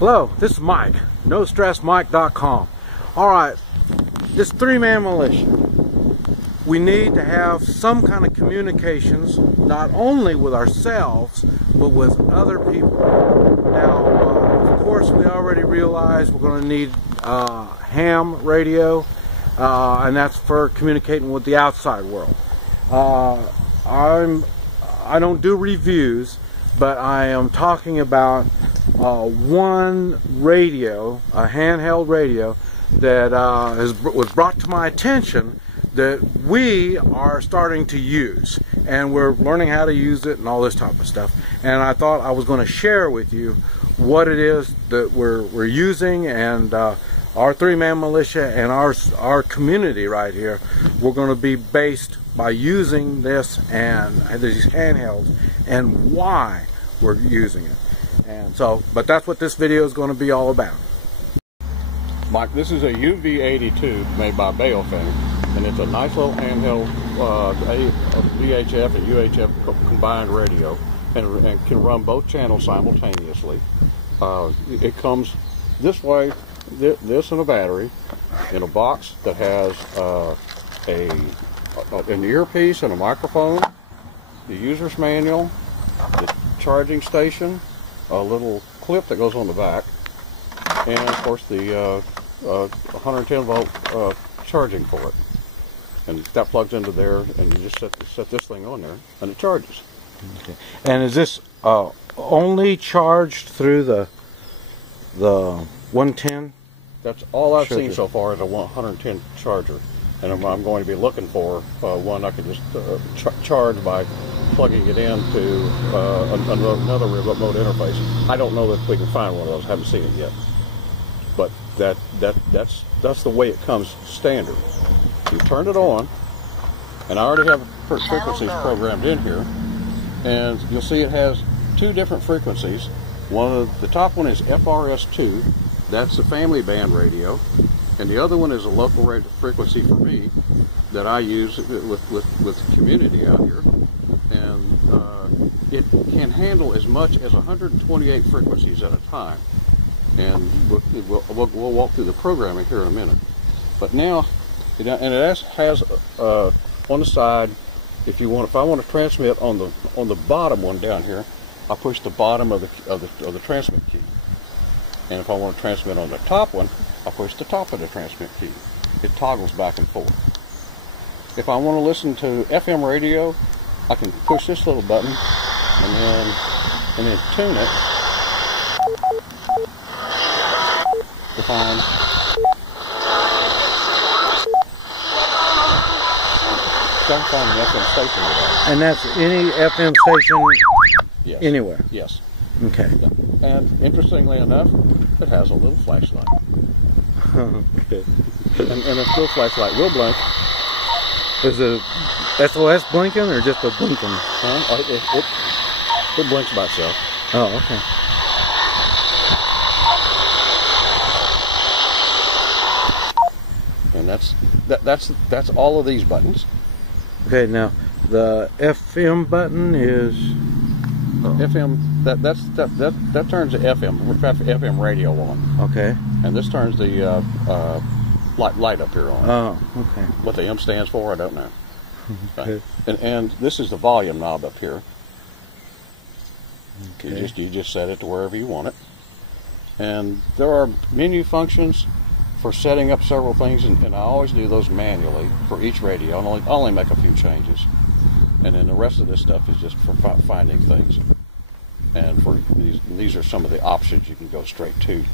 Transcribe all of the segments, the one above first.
Hello, this is Mike, NoStressMike.com. Alright, this three-man militia. We need to have some kind of communications, not only with ourselves, but with other people. Now, of course, we already realize we're going to need ham radio, and that's for communicating with the outside world. I don't do reviews, but I am talking about one radio, a handheld radio, that was brought to my attention that we are starting to use, and we're learning how to use it and all this type of stuff. And I thought I was going to share with you what it is that we're using, and our three-man militia and our community right here, we're going to be based by using this and these handhelds and why we're using it. And so, but that's what this video is going to be all about. Mike, this is a UV82 made by Baofeng, and it's a nice little handheld VHF and UHF combined radio, and can run both channels simultaneously. It comes this way, this and a battery, in a box that has an earpiece and a microphone, the user's manual, the charging station, a little clip that goes on the back, and of course the 110 volt charging port. And that plugs into there, and you just set this thing on there, and it charges. Okay. And is this only charged through the 110? That's all I've seen so far is a 110 charger, and I'm going to be looking for one I can just charge by plugging it into another remote interface. I don't know if we can find one of those. I haven't seen it yet, but that's the way it comes standard. You turn it on, and I already have frequencies programmed in here, and you'll see it has two different frequencies. The top one is FRS2, that's the family band radio, and the other one is a local radio frequency for me that I use with the community out here, and it can handle as much as 128 frequencies at a time, and we'll walk through the programming here in a minute. But now, and it has on the side, if I want to transmit on the bottom one down here, I push the bottom of the transmit key. And if I want to transmit on the top one, I push the top of the transmit key. It toggles back and forth. If I want to listen to FM radio, I can push this little button and then tune it to find the FM station with that. And that's any FM station? Yes. Anywhere? Yes. Okay. Yeah. And interestingly enough, it has a little flashlight. Okay. And a little flashlight will blink. Is it SOS blinking or just a blinking? It blinks by itself. Oh, okay. And that's all of these buttons. Okay, now the FM button is FM. That turns the FM radio on. Okay. And this turns the light up here on. Oh, okay. What the M stands for, I don't know. Okay. And this is the volume knob up here. Okay. You just set it to wherever you want it. And there are menu functions for setting up several things, and I always do those manually for each radio. I only make a few changes, and then the rest of this stuff is just for finding things. And for these are some of the options you can go straight to.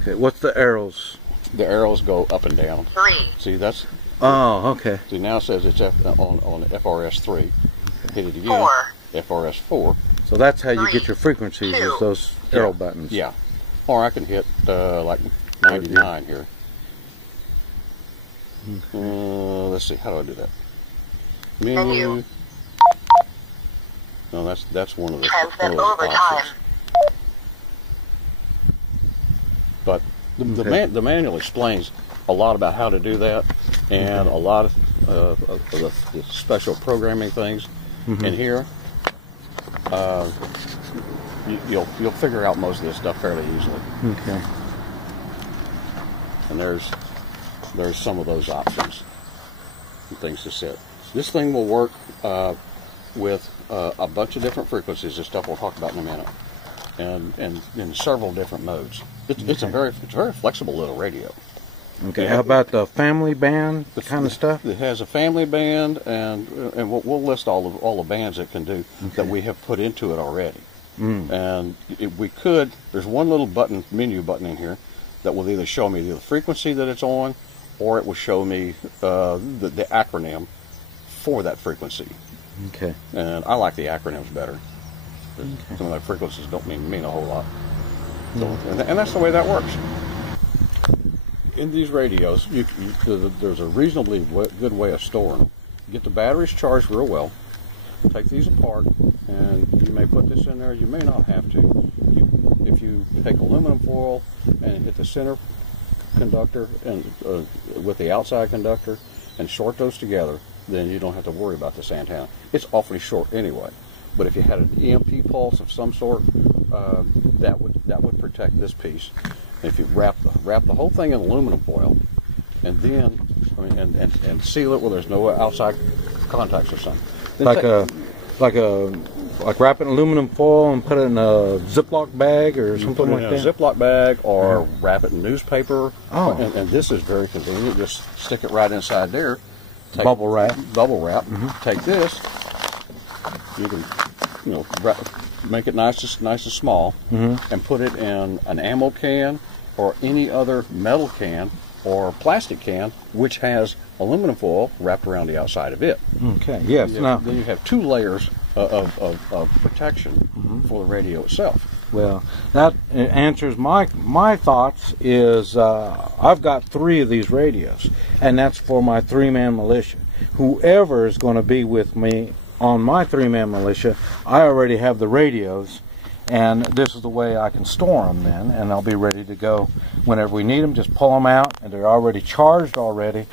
Okay, what's the arrows? The arrows go up and down. 3. See, that's. Oh, okay. See, now it says it's on FRS3. Okay. Hit it again. 4. FRS4. So that's how you 3, get your frequencies, 2. is those arrow buttons. Yeah. Or I can hit like 99 here. Okay. Let's see, how do I do that? Menu. No, that's one of the Transmit over time. But the manual explains a lot about how to do that, and a lot of the special programming things. And here, you'll figure out most of this stuff fairly easily. Okay. And there's some of those options and things to set. This thing will work with a bunch of different frequencies. This stuff we'll talk about in a minute, and in several different modes. It's a very flexible little radio. Okay. How about the family band kind of stuff? It has a family band, and we'll list all the bands it can do that we have put into it already. And we could. There's one little menu button in here that will either show me the frequency that it's on, or it will show me the acronym for that frequency. Okay. And I like the acronyms better. Some of the frequencies don't mean a whole lot. So, and that's the way that works. In these radios, there's a reasonably good way of storing them. Get the batteries charged real well. Take these apart, and you may put this in there. You may not have to. If you take aluminum foil and hit the center conductor and with the outside conductor and short those together, then you don't have to worry about this antenna. It's awfully short anyway. But if you had an EMP pulse of some sort, that would protect this piece. And if you wrap the whole thing in aluminum foil, and then and seal it where there's no outside contacts or something. Like wrap it in aluminum foil and put it in a Ziploc bag or something like that? In a Ziploc bag, or wrap it in newspaper. Oh. And this is very convenient. Just stick it right inside there. Bubble wrap. Bubble wrap. Take this. You can, make it nice and small, and put it in an ammo can or any other metal can or plastic can which has aluminum foil wrapped around the outside of it. Okay. Yes. Then you have 2 layers of protection for the radio itself. Well, that answers my thoughts. Is I've got 3 of these radios, and that's for my 3-man militia. Whoever is going to be with me on my 3-man militia, I already have the radios, and this is the way I can store them then, and they'll be ready to go whenever we need them. Just pull them out, and they're already charged already.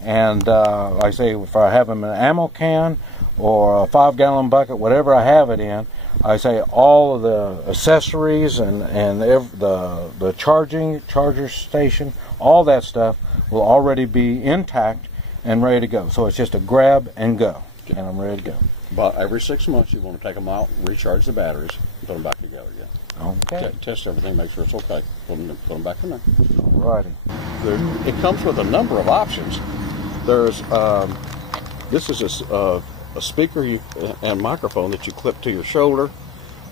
And like I say, if I have them in an ammo can or a 5-gallon bucket, whatever I have it in, I say all of the accessories and the charger station, all that stuff will already be intact and ready to go. So it's just a grab and go, and I'm ready to go. But every 6 months you want to take them out, recharge the batteries, and put them back together again. Okay. Test everything, make sure it's okay. Put them back in there. Alrighty. It comes with a number of options. There's this is a speaker and microphone that you clip to your shoulder,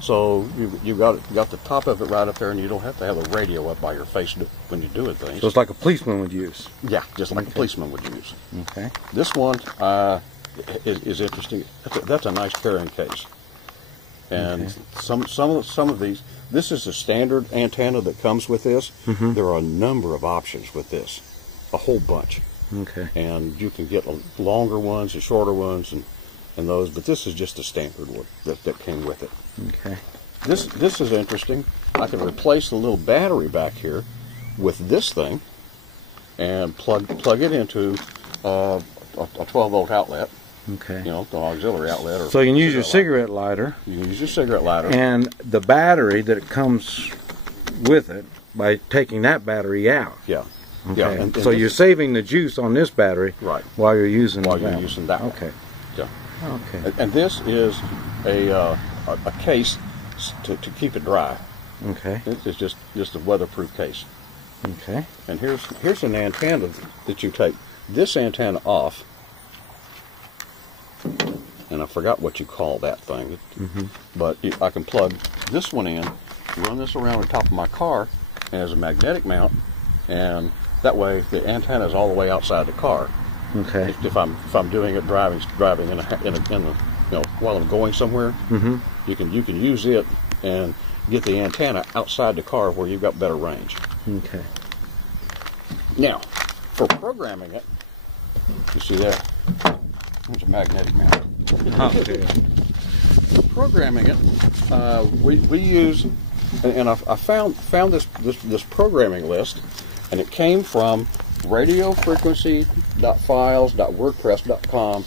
so you got the top of it right up there, and you don't have to have the radio up by your face when you're doing things. So it's like a policeman would use. Yeah, just like a policeman would use. Okay. This one is interesting. That's a nice carrying case, and some of these. This is a standard antenna that comes with this. There are a number of options with this, a whole bunch. Okay. And you can get longer ones and shorter ones and those, but this is just a standard one that came with it. Okay. This is interesting. I can replace the little battery back here with this thing and plug it into a 12-volt outlet. Okay. The auxiliary outlet. Or so you can use your cigarette lighter. You can use your cigarette lighter. And the battery that comes with it, by taking that battery out. Yeah. Okay. Yeah. And so you're saving the juice on this battery, right, while you're using that one. Okay. Yeah. Okay. And this is a case to keep it dry. Okay. It's just a weatherproof case. Okay. And here's an antenna that you take this antenna off, and I forgot what you call that thing, but I can plug this one in, run this around the top of my car, and as a magnetic mount, and that way the antenna is all the way outside the car. Okay. If I'm doing it driving in a while I'm going somewhere, you can use it and get the antenna outside the car where you've got better range. Okay. Now, for programming it, you see that? It's a magnetic mount. Okay. For programming it, we use, and I found this programming list, and it came from radiofrequency.files.wordpress.com,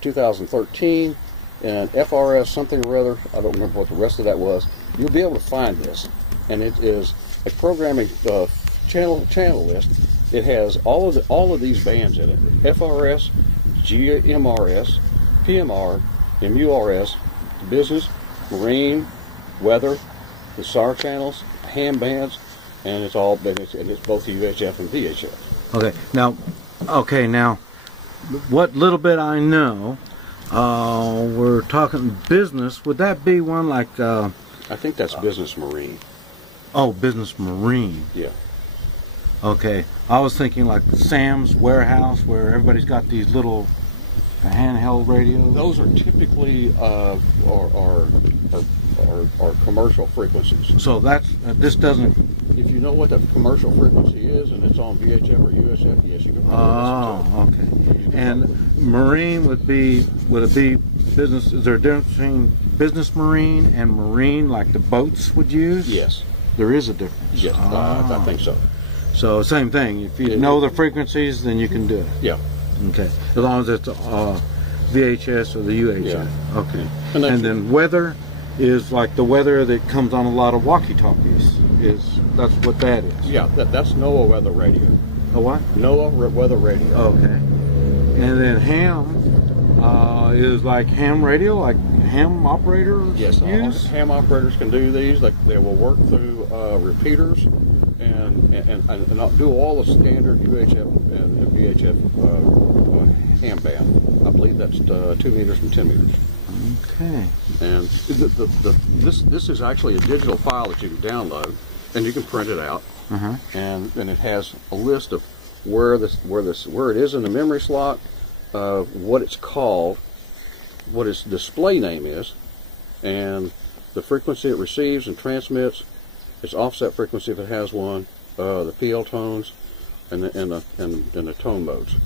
2013, and FRS something or other. I don't remember what the rest of that was, you'll be able to find this, and it is a programming channel list. It has all of these bands in it: FRS, GMRS, PMR, MURS, business, marine, weather, the SAR channels, ham bands, and it's both UHF and VHF. Okay, now, what little bit I know, we're talking business. Would that be one like? I think that's business marine. Oh, business marine. Yeah. Okay, I was thinking like Sam's Warehouse, where everybody's got these little handheld radios. Those are typically are commercial frequencies. So that's this doesn't. If you know what the commercial frequency is and it's on VHF or USF, yes, you can Oh, probably listen to it. okay. And marine would it be business? Is there a difference between business marine and marine like the boats would use? Yes. There is a difference. Yes, I think so. So same thing. If you know the frequencies, then you can do it. Yeah. Okay. As long as it's VHS or the UHF. Yeah. Okay. And then weather is like the weather that comes on a lot of walkie-talkies. That's what that is. Yeah, that's NOAA weather radio. A what? NOAA weather radio. Okay. And then ham is like ham radio, like ham operators use? Ham operators can do these. They will work through repeaters and do all the standard UHF and VHF ham band. I believe that's 2 meters from 10 meters. Okay. And this is actually a digital file that you can download, and you can print it out. And it has a list of where it is in the memory slot, what it's called, what its display name is, and the frequency it receives and transmits, its offset frequency if it has one, the PL tones, and the tone modes.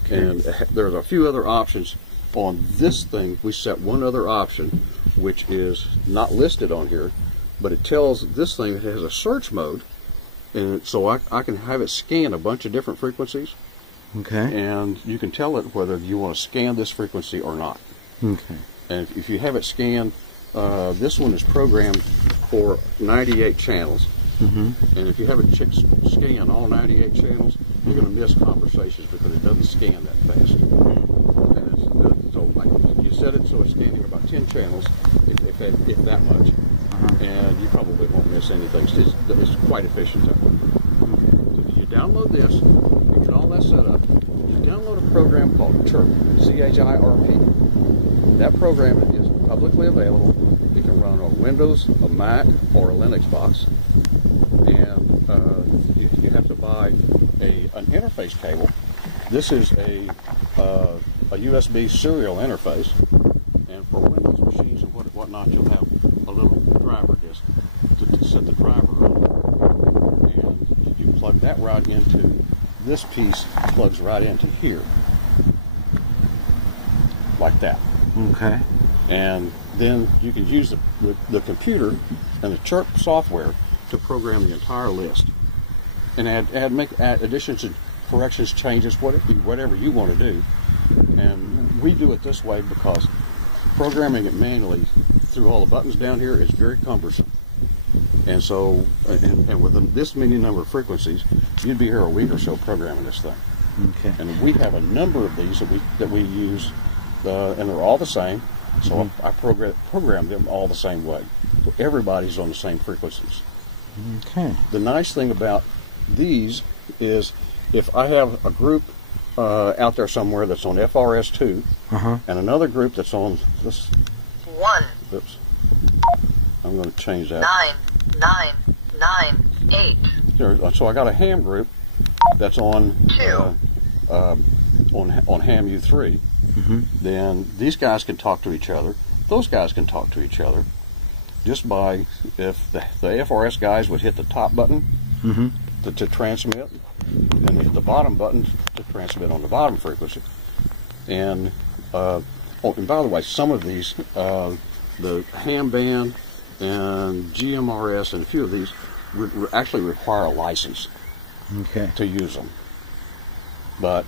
Okay. And there's a few other options on this thing. We set one other option, which is not listed on here, but it tells this thing it has a search mode, and so I can have it scan a bunch of different frequencies. Okay. And you can tell it whether you want to scan this frequency or not. Okay. And if you have it scanned, this one is programmed for 98 channels. And if you have it scan all 98 channels, you're going to miss conversations because it doesn't scan that fast. And so you set it so it's scanning about 10 channels, if that much, and you probably won't miss anything. It's quite efficient. So you download this, you get all that set up. You download a program called CHIRP, C-H-I-R-P. That program is publicly available. It can run on Windows, a Mac, or a Linux box. And you have to buy an interface cable. This is a USB serial interface. And for Windows machines and whatnot, you'll have a little driver disk to set the driver on. And you plug that right into this piece, plugs right into here, like that. Okay. And then you can use the computer and the CHIRP software to program the entire list and make additions and corrections, changes, whatever you want to do. And we do it this way because programming it manually through all the buttons down here is very cumbersome. And so, and with this many number of frequencies, you'd be here a week or so programming this thing. Okay. And we have a number of these that we use, and they're all the same. So I program them all the same way. So everybody's on the same frequencies. Okay. The nice thing about these is if I have a group out there somewhere that's on FRS2 and another group that's on this 1. Oops. I'm going to change that. 9. So I got a ham group that's on 2. On ham U3. Then these guys can talk to each other. Those guys can talk to each other just by, if the FRS guys would hit the top button to transmit, and hit the bottom button to transmit on the bottom frequency. And and by the way, some of these, the ham band and GMRS and a few of these actually require a license to use them. But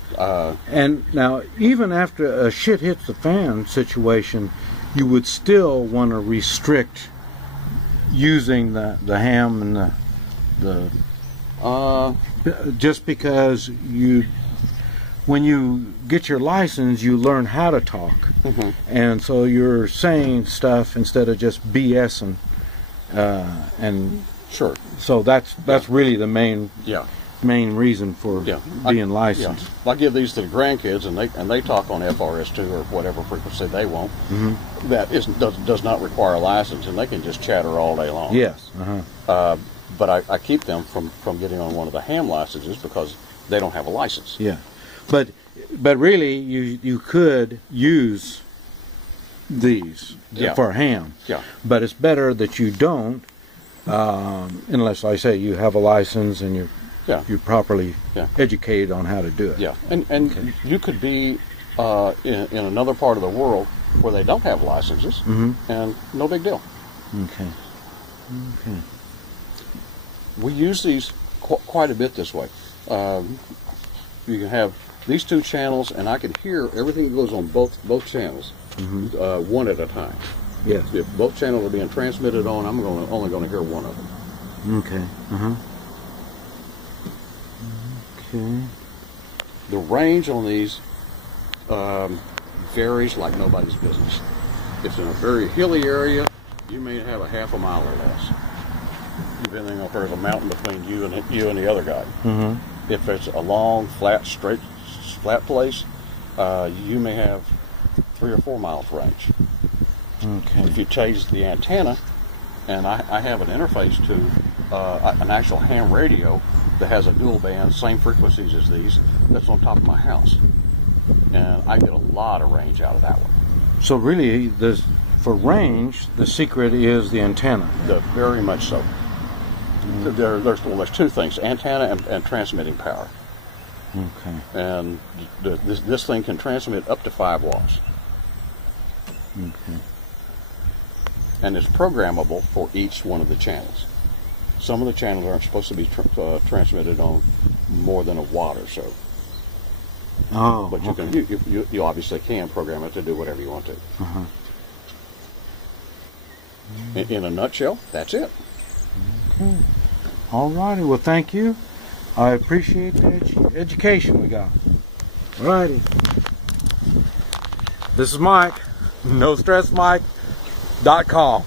and now, even after a shit hits the fan situation, you would still want to restrict using the ham and the just because when you get your license, you learn how to talk, and so you're saying stuff instead of just BSing, and sure. So that's really the main reason for being licensed. I give these to the grandkids, and they talk on FRS2 or whatever frequency they want. That does not require a license, and they can just chatter all day long. Yes. But I keep them from getting on one of the ham licenses because they don't have a license. Yeah, but really you could use these for ham. Yeah. But it's better that you don't, unless I say you have a license and you're properly educated on how to do it. Yeah, and you could be in another part of the world where they don't have licenses, and no big deal. Okay. We use these quite a bit this way. You can have these two channels, and I can hear everything that goes on both channels, one at a time. Yes. If both channels are being transmitted on, I'm only going to hear one of them. Okay. Okay. The range on these varies like nobody's business. If it's in a very hilly area, you may have a half a mile or less, depending on if there's a mountain between you and the other guy. If it's a long, flat place, you may have 3 or 4 miles range. Okay. If you change the antenna, and I have an interface to an actual ham radio that has a dual band, same frequencies as these, that's on top of my house, and I get a lot of range out of that one. So really, for range, the secret is the antenna. Very much so. There's two things: antenna and transmitting power. Okay. And this thing can transmit up to 5 watts. Okay. And it's programmable for each one of the channels. Some of the channels aren't supposed to be transmitted on more than a watt or so. Oh, but you obviously can program it to do whatever you want to. In a nutshell, that's it. Okay. All righty. Well, thank you. I appreciate the education we got. All righty. This is Mike. NoStressMike.com.